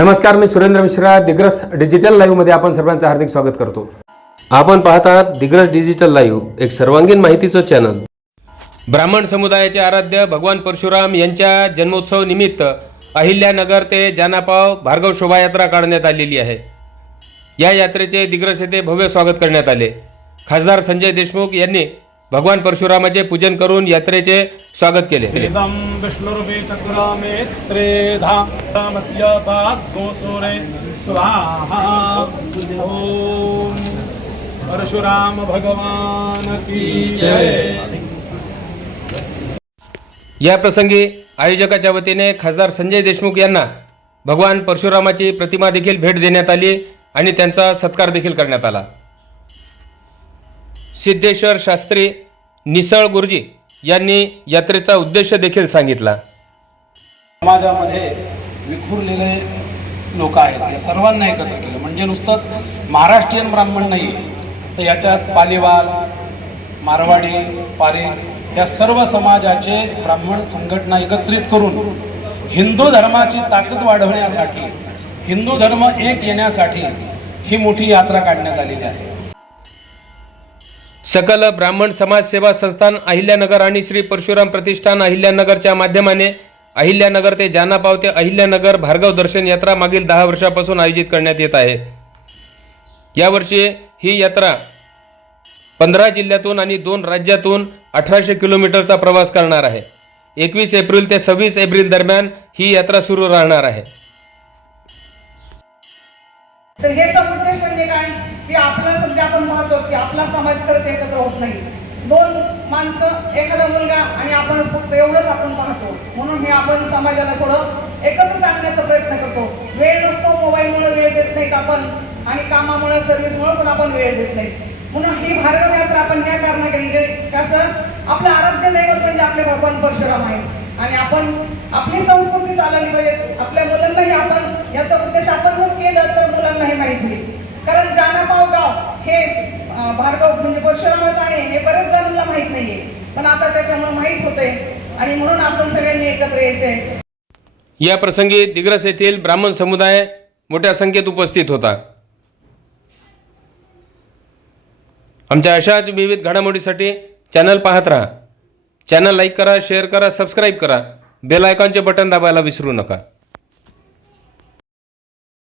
नमस्कार मी सुरेंद्र मिश्रा दिग्रस डिजिटल लाईव्हमध्ये आपण सर्वांचं हार्दिक स्वागत करतो. आपण पाहत आहात दिग्रस डिजिटल लाईव्ह एक सर्वांगीण माहितीचं चॅनल ब्राह्मण समुदायाचे आराध्य भगवान परशुराम यांच्या जन्मोत्सव निमित्त अहिल्यानगर ते जानापाव भार्गव शोभायात्रा काढण्यात आलेली आहे. या यात्रेचे दिग्रस येथे भव्य स्वागत करण्यात आले. खासदार संजय देशमुख यांनी भगवान परशुरामाचे पूजन करून यात्रेचे स्वागत केले. परशुराम भगवान की जय। या प्रसंगी आयोजकाच्या वतीने खासदार संजय देशमुख यांना भगवान परशुरामाची प्रतिमा देखील भेट देण्यात आली आणि त्यांचा सत्कार देखील करण्यात आला. सिद्धेश्वर शास्त्री निसळ गुरुजी यांनी यात्रेचा उद्देश देखील सांगितला. समाजामध्ये विखुरलेले लोक आहेत. या सर्वांना एकत्र केलं. म्हणजे नुसतंच महाराष्ट्रीयन ब्राह्मण नाही आहे तर याच्यात पालेवाल मारवाडी पारे या सर्व समाजाचे ब्राह्मण संघटना एकत्रित करून हिंदू धर्माची ताकद वाढवण्यासाठी हिंदू धर्म एक येण्यासाठी ही मोठी यात्रा काढण्यात आलेली आहे. सकल ब्राह्मण समाज सेवा संस्थान अहिल्यानगर आणि श्री परशुराम प्रतिष्ठान अहिल्यानगरच्या माध्यमाने अहिल्यानगर ते जानापाव ते अहिल्यानगर भार्गव दर्शन यात्रा मागील दहा वर्षापासून आयोजित करण्यात येत आहे. यावर्षी ही यात्रा पंधरा जिल्ह्यातून आणि दोन राज्यातून अठराशे किलोमीटरचा प्रवास करणार आहे. एकवीस एप्रिल ते सव्वीस एप्रिल दरम्यान ही यात्रा सुरू राहणार आहे. तर ह्याचा उद्देश म्हणजे काय? की आपलं सध्या आपण पाहतो की आपला समाज खरंच एकत्र होत नाही. दोन माणसं एखादा मुलगा आणि आपणच फक्त एवढंच आपण पाहतो. म्हणून हे आपण समाजाला थोडं एकत्र आणण्याचा प्रयत्न करतो. वेळ नसतो मोबाईलमुळे वेळ देत नाहीत आपण आणि कामामुळे सर्व्हिसमुळे पण आपण वेळ देत नाही म्हणून ही भारत यात्रा आपण या कारणाकडे कसं आपलं आराध्य दैवत म्हणजे आपले भगवान परशुराम आहेत आणि आपण आपली संस्कृती चालवली पाहिजे. आपल्या मुलांनाही आपण याचा उद्देश आपण जर केलं तर मुलांनाही माहीत होईल. कारण जानापाव गाव हे भार्गव म्हणजे परशुरामच आहे हे बरेच जणांना माहीत नाहीये. पण आता त्याच्यामुळे माहीत होते आणि म्हणून आपण सगळ्यांनी एकत्र यायचे या प्रसंगी दिग्रस येथील ब्राह्मण समुदाय मोठ्या संख्येत उपस्थित होता. आमच्या अशाच विविध घडामोडीसाठी चॅनल पाहत राहा. चॅनल लाईक करा शेअर करा सबस्क्राईब करा. बेल आयकॉनचे बटन दाबायला विसरू नका.